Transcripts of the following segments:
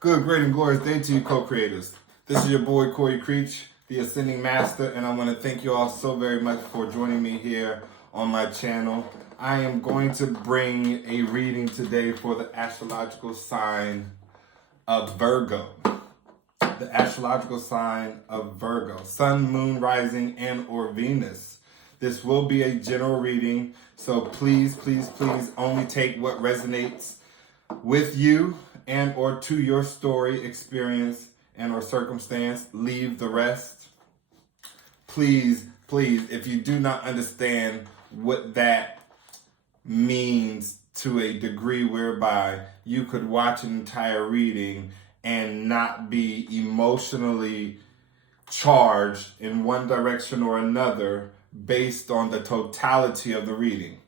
Good, great, and glorious day to you, co-creators. This is your boy, Corey Creech, the Ascending Master, and I want to thank you all so very much for joining me here on my channel. I am going to bring a reading today for the astrological sign of Virgo. The astrological sign of Virgo, Sun, Moon, Rising, and or Venus. This will be a general reading, so please only take what resonates with you and or to your story, experience, and or circumstance. Leave the rest. Please, if you do not understand what that means to a degree whereby you could watch an entire reading and not be emotionally charged in one direction or another based on the totality of the reading,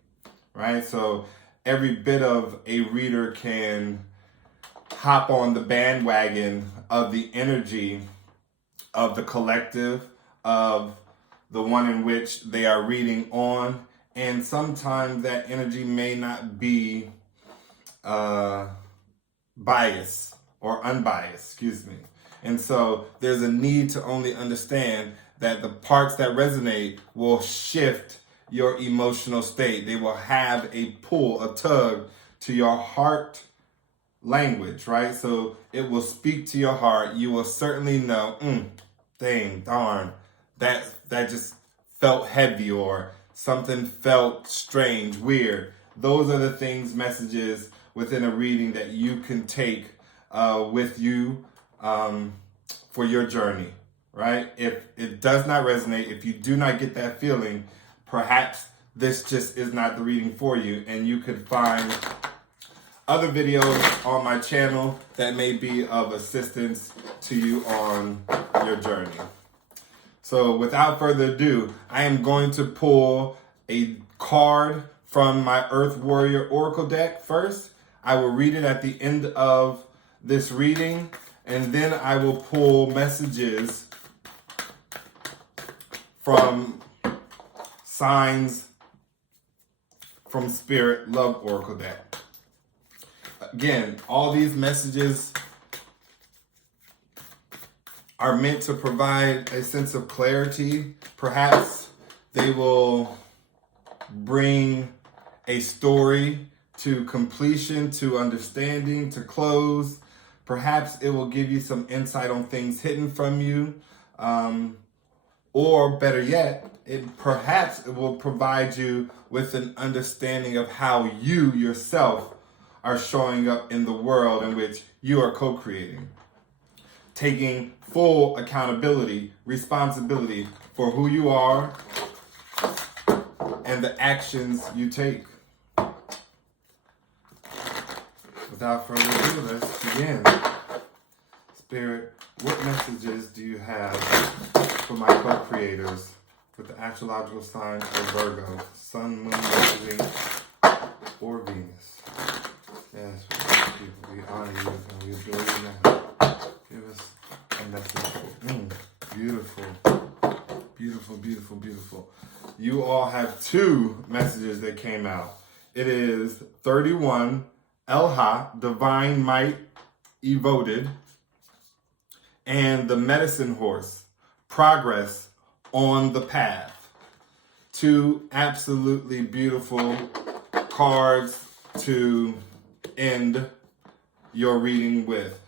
right? So every bit of a reader can hop on the bandwagon of the energy of the collective, of the one in which they are reading on, and sometimes that energy may not be biased or unbiased, And so there's a need to only understand that the parts that resonate will shift your emotional state. They will have a pull, a tug to your heart language, right? So it will speak to your heart. You will certainly know, darn, that just felt heavy, or something felt strange, weird. Those are the things, messages within a reading that you can take with you for your journey, right? If it does not resonate, if you do not get that feeling, perhaps this just is not the reading for you, and you could find other videos on my channel that may be of assistance to you on your journey. So without further ado, I am going to pull a card from my Earth Warrior Oracle deck first. I will read it at the end of this reading, and then I will pull messages from Signs from Spirit Love Oracle deck. Again, all these messages are meant to provide a sense of clarity. Perhaps they will bring a story to completion, to understanding, to close. Perhaps it will give you some insight on things hidden from you. Or better yet, perhaps it will provide you with an understanding of how you yourself are showing up in the world in which you are co-creating. Taking full accountability, responsibility for who you are and the actions you take. Without further ado, let's begin. Spirit, what messages do you have for my co-creators with the astrological sign of Virgo, Sun, Moon, Rising, or Venus? Yes, we honor you and we adore you now. Give us a message. Beautiful. Beautiful, beautiful, beautiful. You all have two messages that came out. It is 31, Elha, Divine Might Evoted, and the Medicine Horse, Progress on the Path. Two absolutely beautiful cards to end your reading with.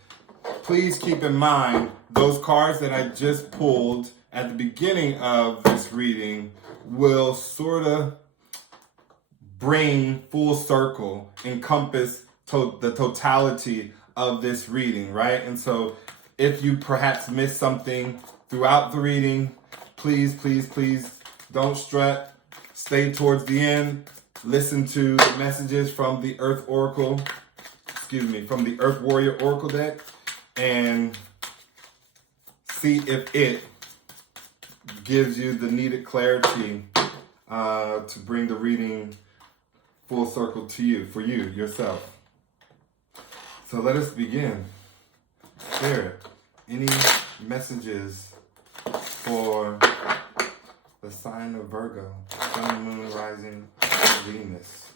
Please keep in mind those cards that I just pulled at the beginning of this reading will sort of bring full circle, encompass the totality of this reading, right? And so if you perhaps missed something throughout the reading, please don't strut. Stay towards the end. Listen to the messages from the Earth Oracle, from the Earth Warrior Oracle deck, and see if it gives you the needed clarity to bring the reading full circle to you, for you, yourself. So let us begin. Spirit, any messages for the sign of Virgo, Sun, Moon, Rising, Venus?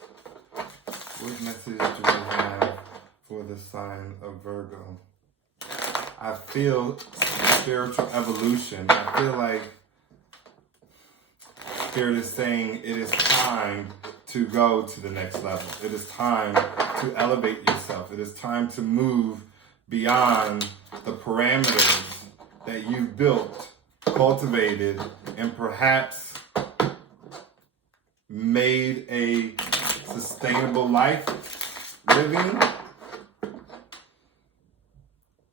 What message do we have for the sign of Virgo? I feel spiritual evolution. I feel like Spirit is saying it is time to go to the next level. It is time to elevate yourself. It is time to move beyond the parameters that you've built, cultivated, and perhaps made a sustainable life living.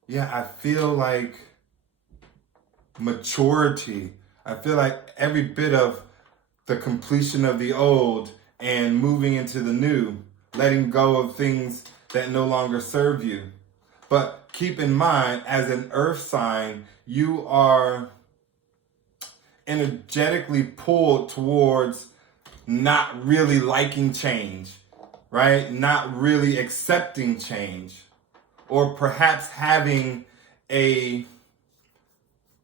Yeah, I feel like maturity. I feel like every bit of the completion of the old and moving into the new, letting go of things that no longer serve you. But keep in mind, as an earth sign, you are energetically pulled towards not really liking change, right? Not really accepting change, or perhaps having a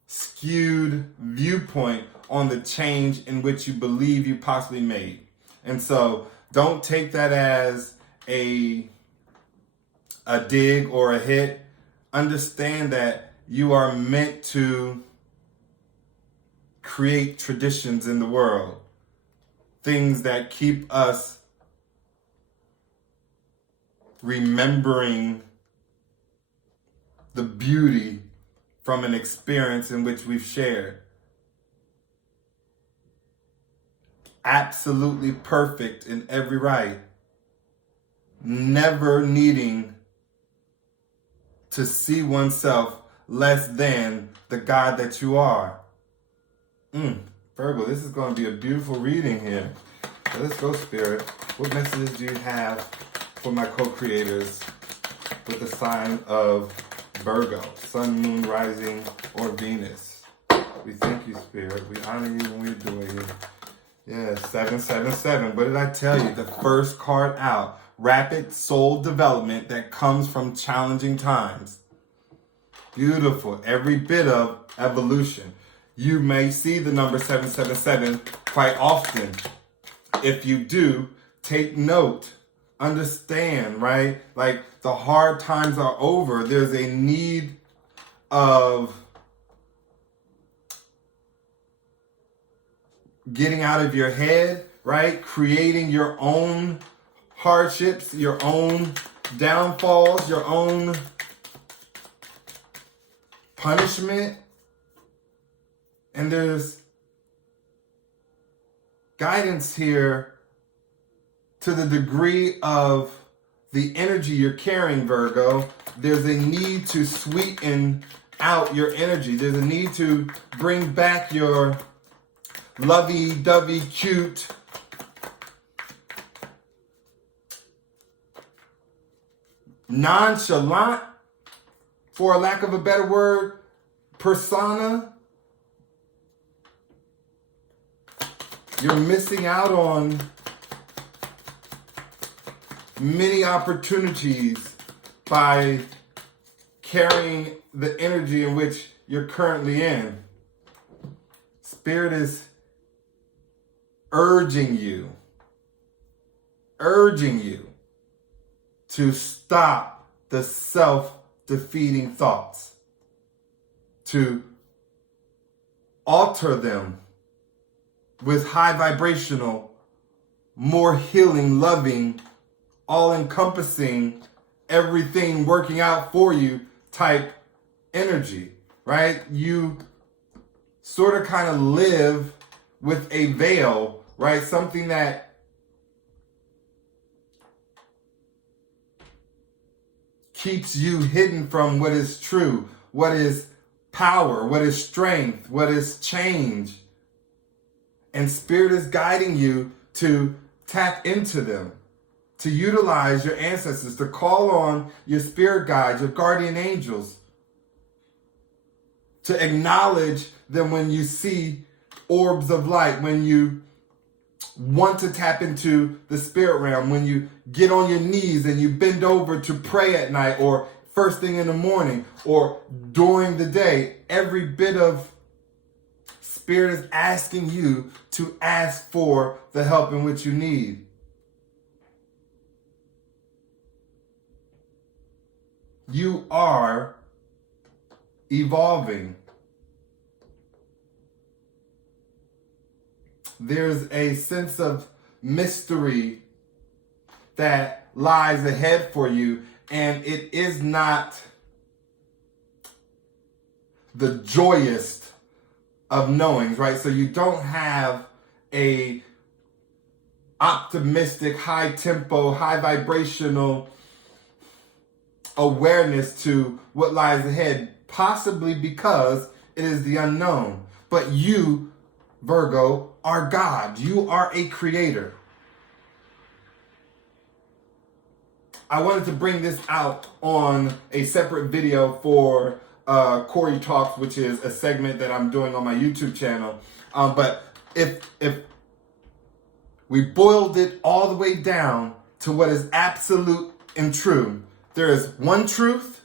skewed viewpoint on the change in which you believe you possibly made. And so don't take that as a dig or a hit. Understand that you are meant to create traditions in the world, things that keep us remembering the beauty from an experience in which we've shared. Absolutely perfect in every right. Never needing to see oneself less than the God that you are. Virgo, this is going to be a beautiful reading here. So let's go, Spirit. What messages do you have for my co-creators with the sign of Virgo, Sun, Moon, Rising, or Venus? We thank you, Spirit. We honor you when we're doing it. Yeah, 777. What did I tell you? The first card out. Rapid soul development that comes from challenging times. Beautiful. Every bit of evolution. You may see the number 777 quite often. If you do, take note. Understand, right? Like, the hard times are over. There's a need of getting out of your head, right? Creating your own hardships, your own downfalls, your own punishment. And there's guidance here to the degree of the energy you're carrying, Virgo. There's a need to sweeten out your energy. There's a need to bring back your lovey-dovey, cute, nonchalant, for a lack of a better word, persona. You're missing out on many opportunities by carrying the energy in which you're currently in. Spirit is urging you to stop the self-defeating thoughts, to alter them with high vibrational, more healing, loving, all-encompassing, everything working out for you type energy, right? You sort of kind of live with a veil, right? Something that keeps you hidden from what is true, what is power, what is strength, what is change. And Spirit is guiding you to tap into them, to utilize your ancestors, to call on your spirit guides, your guardian angels, to acknowledge them when you see orbs of light, when you want to tap into the spirit realm, when you get on your knees and you bend over to pray at night, or first thing in the morning, or during the day. Every bit of Spirit is asking you to ask for the help in which you need. You are evolving. There's a sense of mystery that lies ahead for you, and it is not the joyous of knowings, right? So you don't have a optimistic, high tempo, high vibrational awareness to what lies ahead, possibly because it is the unknown. But you, Virgo, are God. You are a creator. I wanted to bring this out on a separate video for Corey Talks, which is a segment that I'm doing on my YouTube channel. But if we boiled it all the way down to what is absolute and true, there is one truth,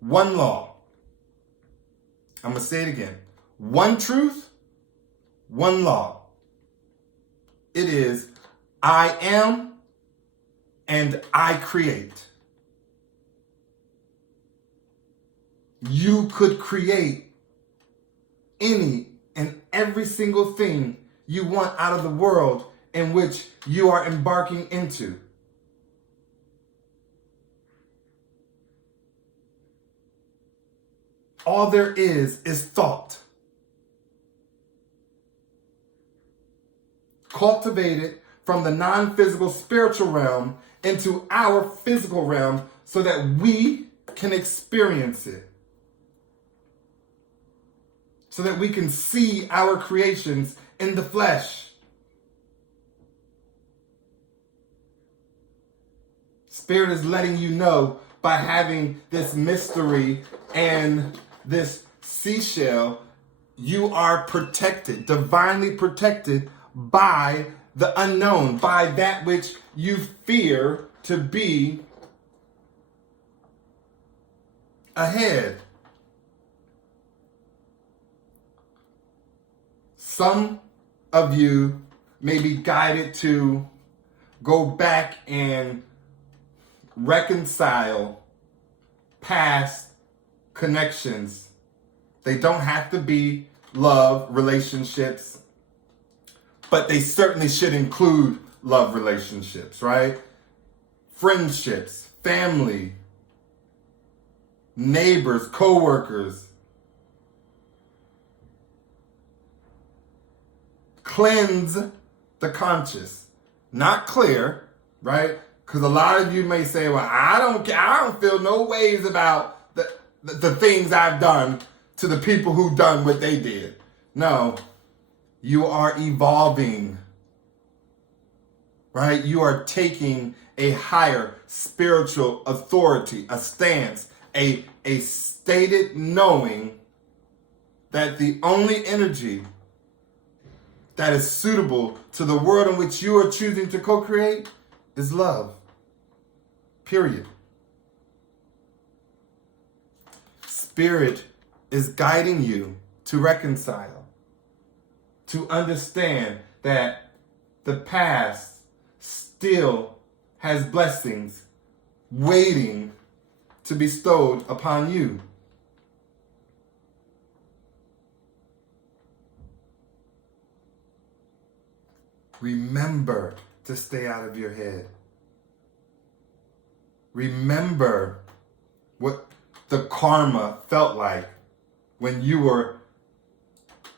one law. I'm going to say it again. One truth, one law. It is, I am and I create. You could create any and every single thing you want out of the world in which you are embarking into. All there is thought. Cultivated from the non-physical spiritual realm into our physical realm so that we can experience it. So that we can see our creations in the flesh. Spirit is letting you know by having this mystery and this seashell, you are protected, divinely protected by the unknown, by that which you fear to be ahead. Some of you may be guided to go back and reconcile past connections. They don't have to be love relationships, but they certainly should include love relationships, right? Friendships, family, neighbors, co-workers. Cleanse the conscious, not clear, right? Because a lot of you may say, well, I don't feel no ways about the things I've done to the people who done what they did. No, you are evolving, right? You are taking a higher spiritual authority, a stance, a stated knowing that the only energy that is suitable to the world in which you are choosing to co-create is love. Period. Spirit is guiding you to reconcile, to understand that the past still has blessings waiting to be bestowed upon you. Remember to stay out of your head. Remember what the karma felt like when you were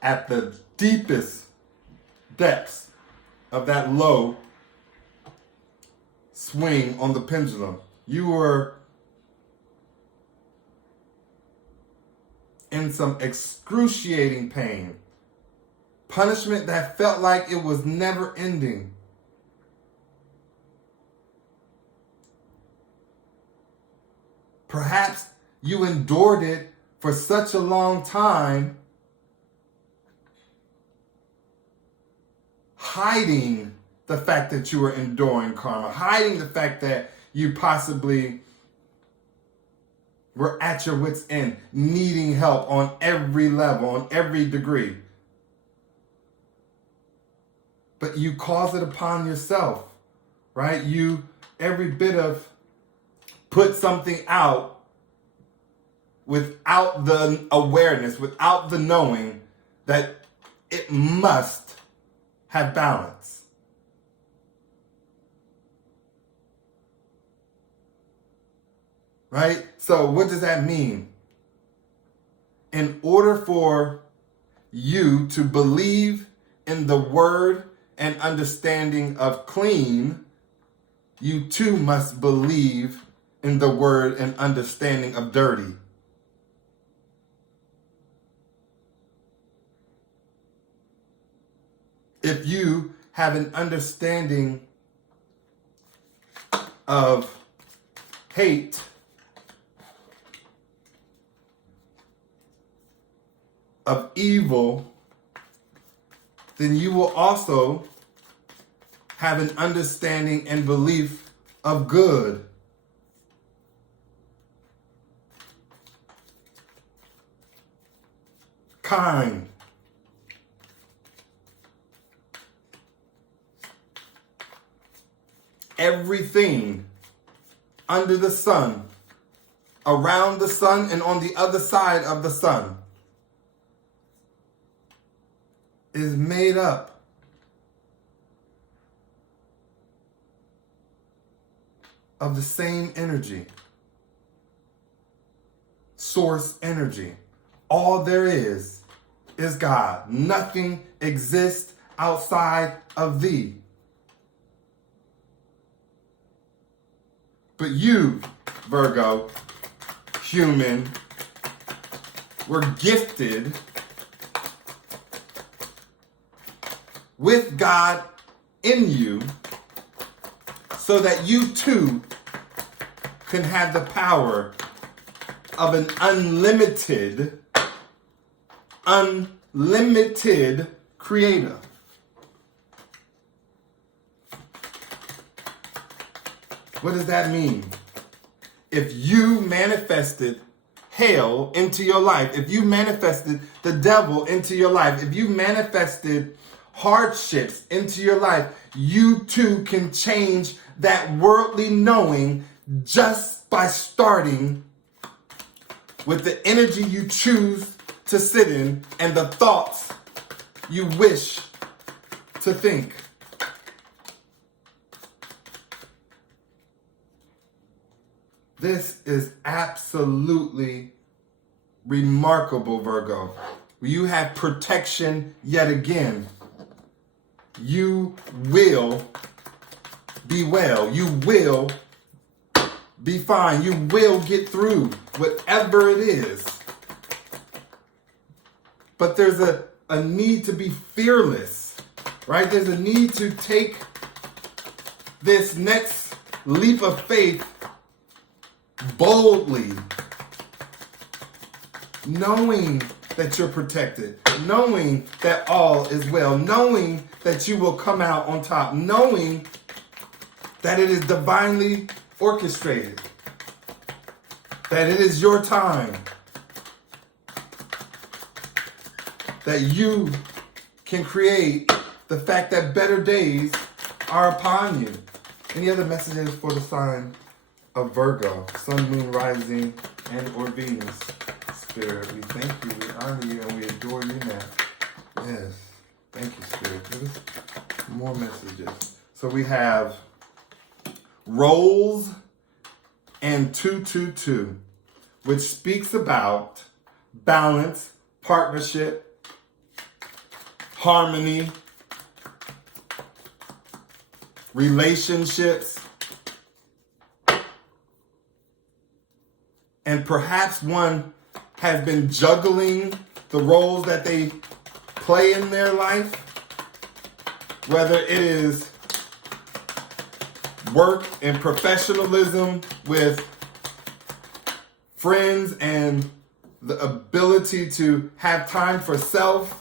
at the deepest depths of that low swing on the pendulum. You were in some excruciating pain. Punishment that felt like it was never ending. Perhaps you endured it for such a long time, hiding the fact that you were enduring karma, hiding the fact that you possibly were at your wit's end, needing help on every level, on every degree. But you cause it upon yourself, right? You, every bit of put something out without the awareness, without the knowing that it must have balance. Right? So what does that mean? In order for you to believe in the word and understanding of clean, you too must believe in the word and understanding of dirty. If you have an understanding of hate, of evil, then you will also have an understanding and belief of good. Kind. Everything under the sun, around the sun, and on the other side of the sun is made up of the same energy, source energy. All there is God. Nothing exists outside of thee. But you, Virgo, human, were gifted with God in you so that you too can have the power of an unlimited creator. What does that mean? If you manifested hell into your life, if you manifested the devil into your life, if you manifested hardships into your life, you too can change that worldly knowing just by starting with the energy you choose to sit in and the thoughts you wish to think. This is absolutely remarkable, Virgo. You have protection yet again. You will be well. You will be fine. You will get through whatever it is. But there's a need to be fearless, right? There's a need to take this next leap of faith boldly, knowing that you're protected, knowing that all is well, knowing that you will come out on top, knowing that it is divinely orchestrated, that it is your time, that you can create the fact that better days are upon you. Any other messages for the sign of Virgo, sun, moon, rising, and or Venus? Spirit, we thank you, we honor you, and we adore you now. Yes, thank you, Spirit. Give us more messages. So we have roles and 222, which speaks about balance, partnership, harmony, relationships, and perhaps one has been juggling the roles that they play in their life, whether it is work and professionalism with friends and the ability to have time for self.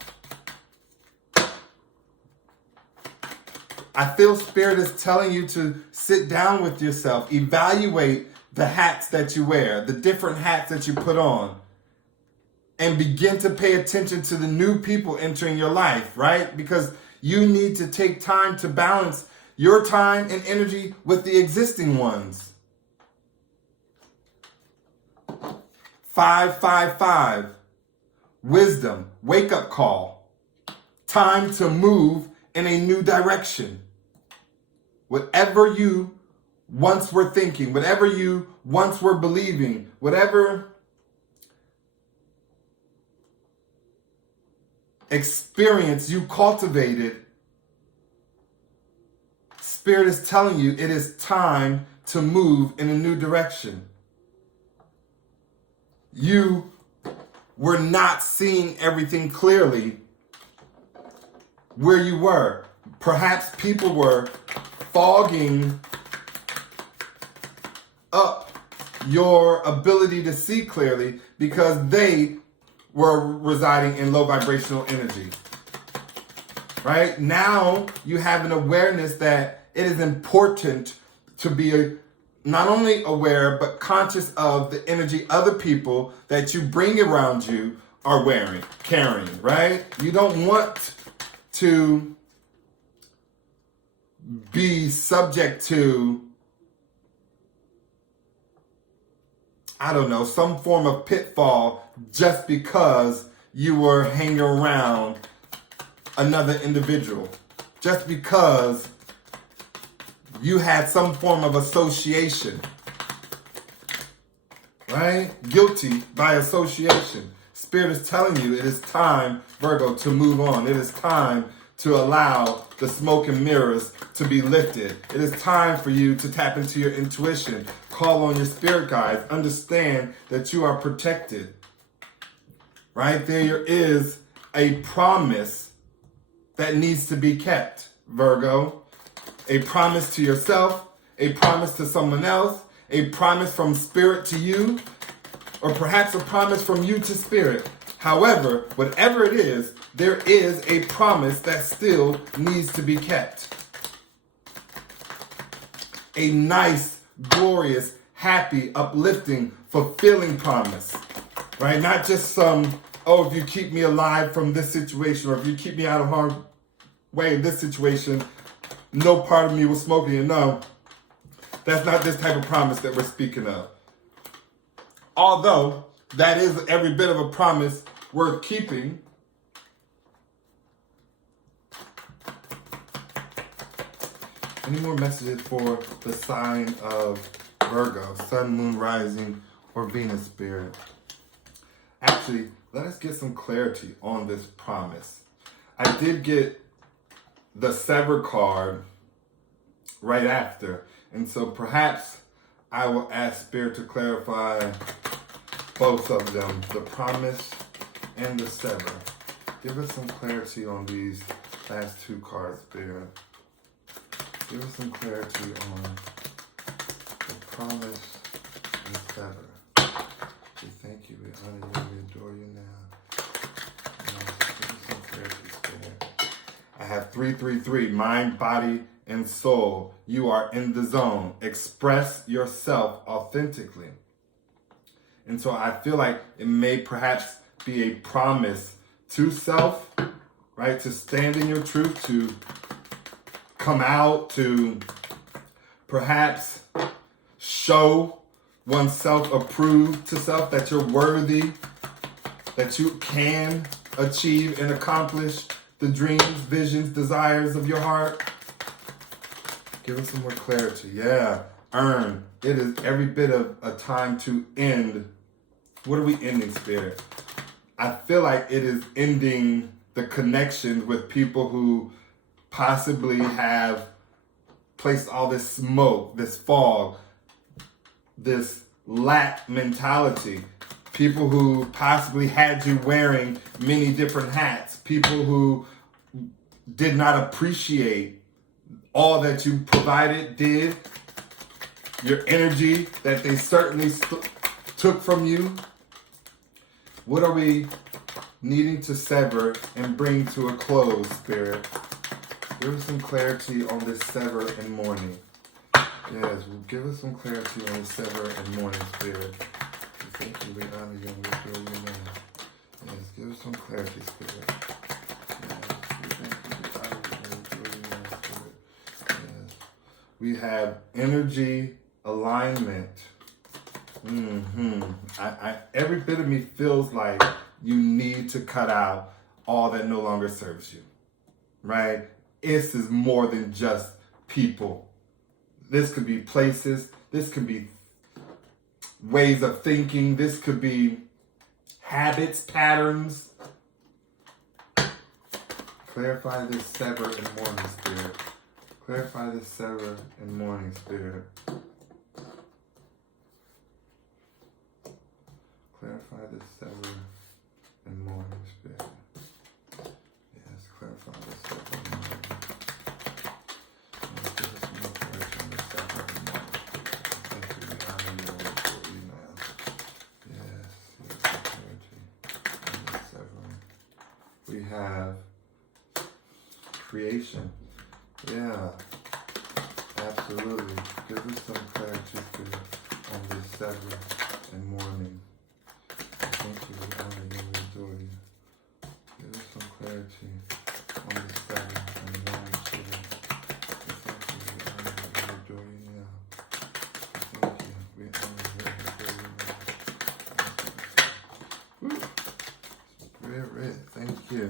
I feel Spirit is telling you to sit down with yourself, evaluate the hats that you wear, the different hats that you put on, and begin to pay attention to the new people entering your life, right? Because you need to take time to balance your time and energy with the existing ones. 555. Wisdom, wake up call. Time to move in a new direction. Whatever you once were thinking, whatever you once were believing, whatever experience you cultivated, Spirit is telling you it is time to move in a new direction. You were not seeing everything clearly where you were. Perhaps people were fogging up your ability to see clearly because they were residing in low vibrational energy. Right? Now you have an awareness that it is important to be not only aware but conscious of the energy other people that you bring around you are carrying, right? You don't want to be subject to, I don't know, some form of pitfall just because you were hanging around another individual, just because you had some form of association, right? Guilty by association. Spirit is telling you it is time, Virgo, to move on. It is time to allow the smoke and mirrors to be lifted. It is time for you to tap into your intuition, call on your spirit guides, understand that you are protected, right? There is a promise that needs to be kept, Virgo. A promise to yourself, a promise to someone else, a promise from spirit to you, or perhaps a promise from you to spirit. However, whatever it is, there is a promise that still needs to be kept. A nice, glorious, happy, uplifting, fulfilling promise, right? Not just some, oh, if you keep me alive from this situation, or if you keep me out of harm's way in this situation, no part of me will smoke you. No, that's not this type of promise that we're speaking of. Although that is every bit of a promise worth keeping, any more messages for the sign of Virgo, Sun, Moon, Rising, or Venus Spirit? Actually, let us get some clarity on this promise. I did get the Sever card right after, and so perhaps I will ask Spirit to clarify both of them, the promise and the sever. Give us some clarity on these last two cards, Spirit. Give us some clarity on the promise and sever. We thank you, we honor you, we adore you now. Give us some clarity, Spirit. I have 333, mind, body, and soul. You are in the zone. Express yourself authentically. And so I feel like it may perhaps be a promise to self, right? To stand in your truth, to come out, to perhaps show oneself, approved to self that you're worthy, that you can achieve and accomplish the dreams, visions, desires of your heart. Give us some more clarity. Yeah, earn. It is every bit of a time to end. What are we ending, Spirit? I feel like it is ending the connections with people who possibly have placed all this smoke, this fog, this lack mentality. People who possibly had you wearing many different hats. People who did not appreciate all that you provided, did. Your energy that they certainly took from you. What are we needing to sever and bring to a close, Spirit? Give us some clarity on this sever and mourning. Yes, give us some clarity on this sever and mourning, Spirit. We thank you, we honor you, and we adore you now. Yes, give us some clarity, Spirit. Yes, we thank you, we honor you, and we adore you now, Spirit. Yes. We have energy alignment. Every bit of me feels like you need to cut out all that no longer serves you, right? This is more than just people. This could be places. This could be ways of thinking. This could be habits, patterns. Clarify this, sever, and mourning spirit. Clarify this, sever, and mourning spirit. Clarify this, sever, and mourning spirit. Yes, clarify this, sever, and mourning. Give us more clarity on this, sever, and mourning spirit. Thank you, we honor you, Lord, for you now. Yes, clarity on this, severing. We have creation. Yeah, absolutely. Give us some clarity on this, sever, and mourning. Thank you, we honor you, we adore you. Give us some clarity on this, sever, and mourning spirit. Thank you, we honor you, we adore you now. Thank you, we honor you, we adore you now. Spirit, thank you.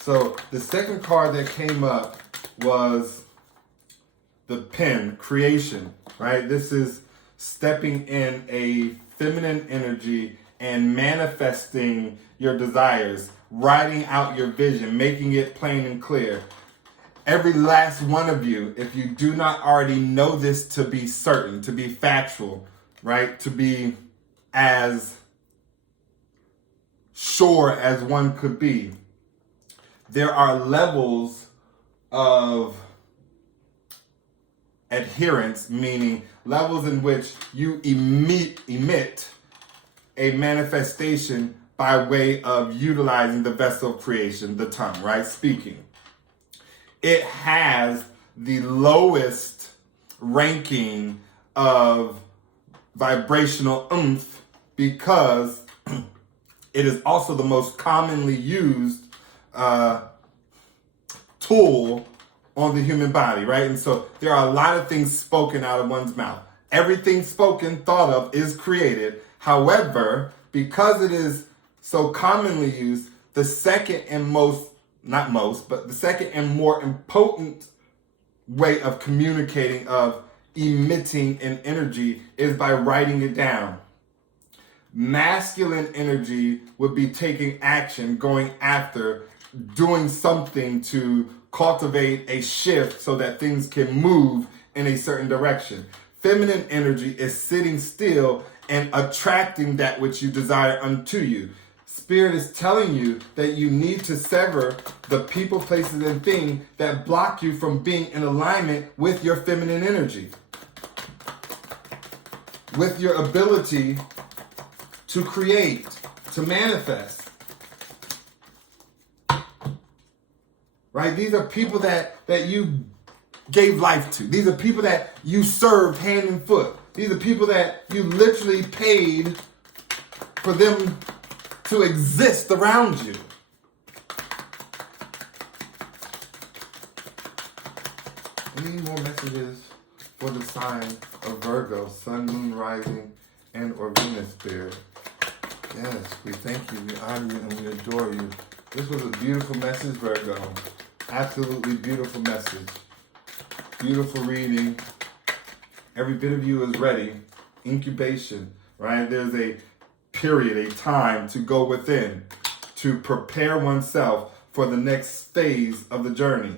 So the second card that came up was the pen, creation, right? This is stepping in a feminine energy and manifesting your desires, writing out your vision, making it plain and clear. Every last one of you, if you do not already know this to be certain, to be factual, right? To be as sure as one could be. There are levels of adherence, meaning levels in which you emit a manifestation by way of utilizing the vessel of creation, the tongue, right? Speaking. It has the lowest ranking of vibrational oomph because it is also the most commonly used tool on the human body, right? And so there are a lot of things spoken out of one's mouth. Everything spoken, thought of, is created. However, because it is so commonly used, the second and the second and more important way of communicating, of emitting an energy, is by writing it down. Masculine energy would be taking action, going after, doing something to cultivate a shift so that things can move in a certain direction. Feminine energy is sitting still and attracting that which you desire unto you. Spirit is telling you that you need to sever the people, places, and things that block you from being in alignment with your feminine energy, with your ability to create, to manifest. Right? These are people that you gave life to. These are people that you served hand and foot. These are people that you literally paid for them to exist around you. Any more messages for the sign of Virgo, Sun, Moon, Rising, and or Venus Spirit? Yes, we thank you, we honor you, and we adore you. This was a beautiful message, Virgo. Absolutely beautiful message. Beautiful reading. Every bit of you is ready. Incubation, right? There's a period, a time to go within, to prepare oneself for the next phase of the journey,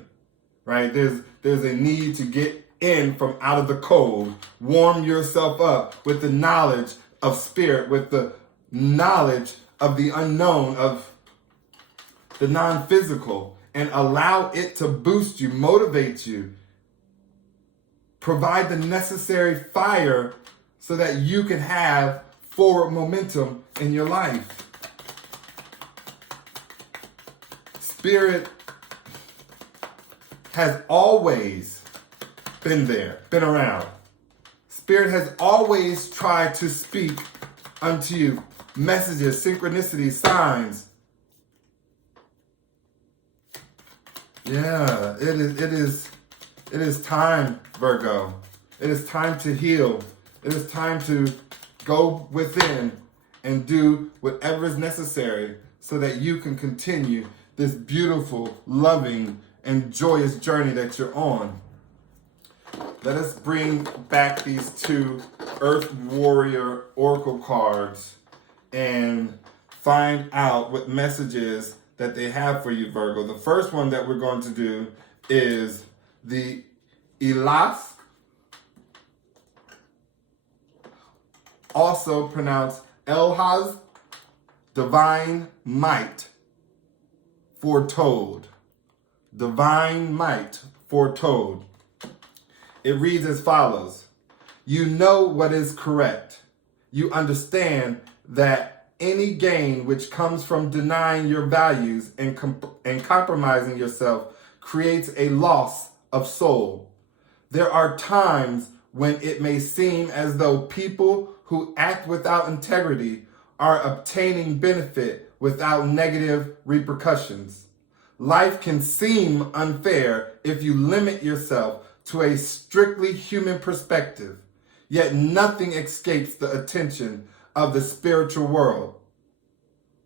right? There's a need to get in from out of the cold, warm yourself up with the knowledge of spirit, with the knowledge of the unknown, of the non-physical, and allow it to boost you, motivate you, provide the necessary fire so that you can have forward momentum in your life. Spirit has always been there, been around. Spirit has always tried to speak unto you messages, synchronicities, signs. Yeah, it is It is time, Virgo. It is time to heal. It is time to go within and do whatever is necessary so that you can continue this beautiful, loving, and joyous journey that you're on. Let us bring back these two Earth Warrior Oracle cards and find out what messages that they have for you, Virgo. The first one that we're going to do is the Elas, also pronounced Elhaz, divine might, foretold. Divine might, foretold. It reads as follows. You know what is correct. You understand that any gain which comes from denying your values and compromising yourself creates a loss of soul. There are times when it may seem as though people who act without integrity are obtaining benefit without negative repercussions. Life can seem unfair if you limit yourself to a strictly human perspective, yet nothing escapes the attention of the spiritual world.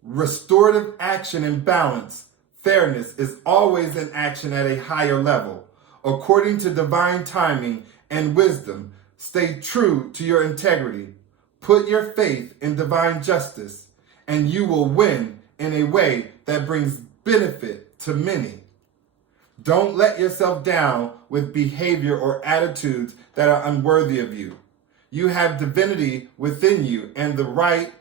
Restorative action and balance, fairness is always in action at a higher level. According to divine timing and wisdom, stay true to your integrity. Put your faith in divine justice, and you will win in a way that brings benefit to many. Don't let yourself down with behavior or attitudes that are unworthy of you. You have divinity within you and the right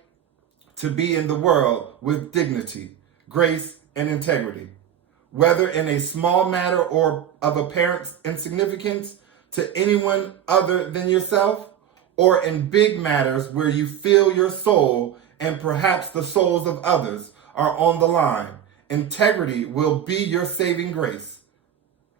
to be in the world with dignity, grace, and integrity. Whether in a small matter or of apparent insignificance to anyone other than yourself, or in big matters where you feel your soul and perhaps the souls of others are on the line, integrity will be your saving grace.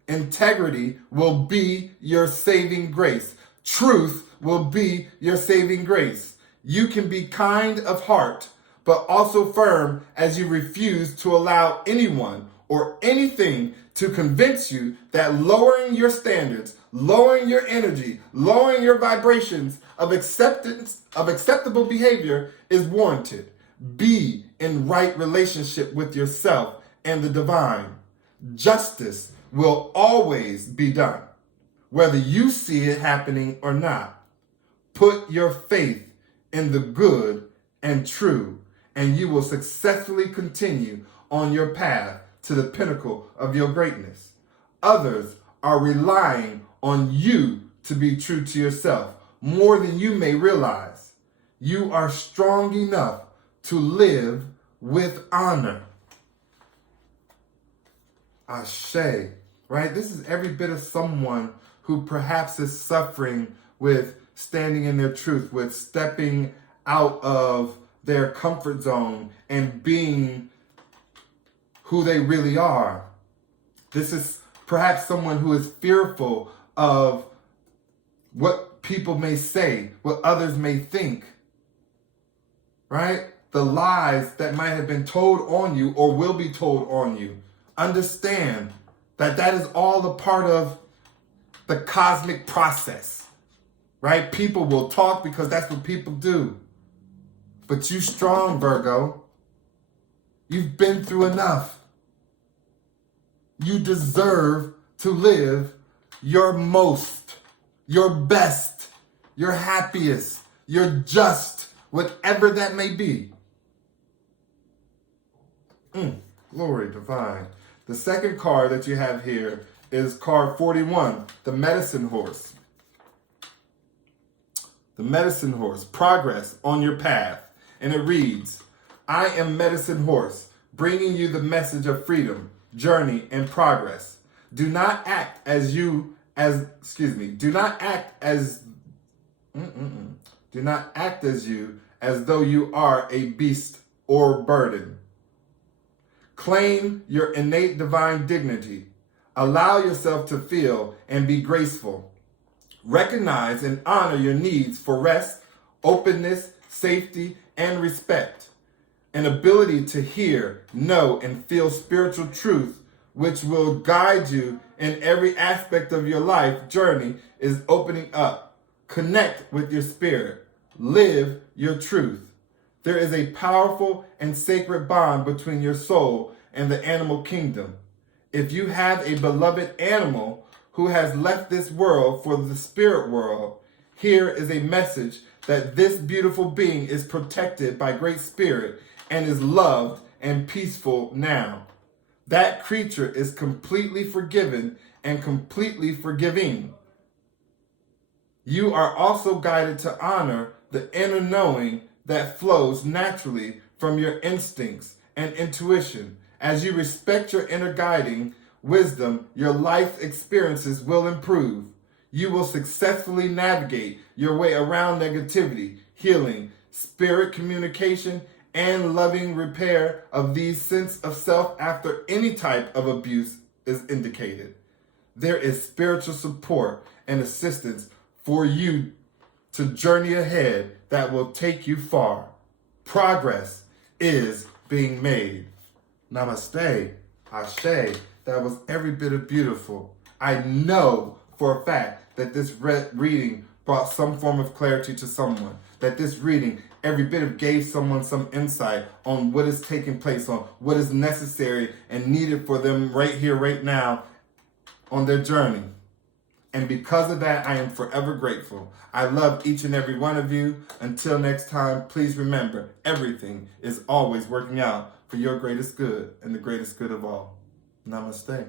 Integrity will be your saving grace. Truth will be your saving grace. You can be kind of heart, but also firm as you refuse to allow anyone or anything to convince you that lowering your standards, lowering your energy, lowering your vibrations of acceptable behavior is warranted. Be in right relationship with yourself and the divine. Justice will always be done, whether you see it happening or not. Put your faith in the good and true, and you will successfully continue on your path to the pinnacle of your greatness. Others are relying on you to be true to yourself more than you may realize. You are strong enough to live with honor. Ashe, right? This is every bit of someone who perhaps is suffering with standing in their truth, with stepping out of their comfort zone and being who they really are. This is perhaps someone who is fearful of what people may say, what others may think, right? The lies that might have been told on you or will be told on you. Understand that that is all a part of the cosmic process, right? People will talk because that's what people do. But you strong, Virgo. You've been through enough. You deserve to live your most, your best, your happiest, your just, whatever that may be. Glory divine. The second card that you have here is card 41, the medicine horse. The medicine horse, progress on your path. And it reads, I am medicine horse, bringing you the message of freedom, journey, and progress. Do not act as you as though you are a beast or burden. Claim your innate divine dignity. Allow yourself to feel and be graceful. Recognize and honor your needs for rest, openness, safety, and respect. An ability to hear, know, and feel spiritual truth, which will guide you in every aspect of your life journey is opening up. Connect with your spirit. Live your truth. There is a powerful and sacred bond between your soul and the animal kingdom. If you have a beloved animal who has left this world for the spirit world, here is a message that this beautiful being is protected by Great Spirit and is loved and peaceful now. That creature is completely forgiven and completely forgiving. You are also guided to honor the inner knowing that flows naturally from your instincts and intuition. As you respect your inner guiding wisdom, your life experiences will improve. You will successfully navigate your way around negativity, healing, spirit communication, and loving repair of these sense of self after any type of abuse is indicated. There is spiritual support and assistance for you to journey ahead that will take you far. Progress is being made. Namaste, Ashe. That was every bit of beautiful. I know for a fact that this reading brought some form of clarity to someone. That this reading, every bit of gave someone some insight on what is taking place, on what is necessary and needed for them right here, right now, on their journey. And because of that, I am forever grateful. I love each and every one of you. Until next time, please remember, everything is always working out for your greatest good and the greatest good of all. Namaste.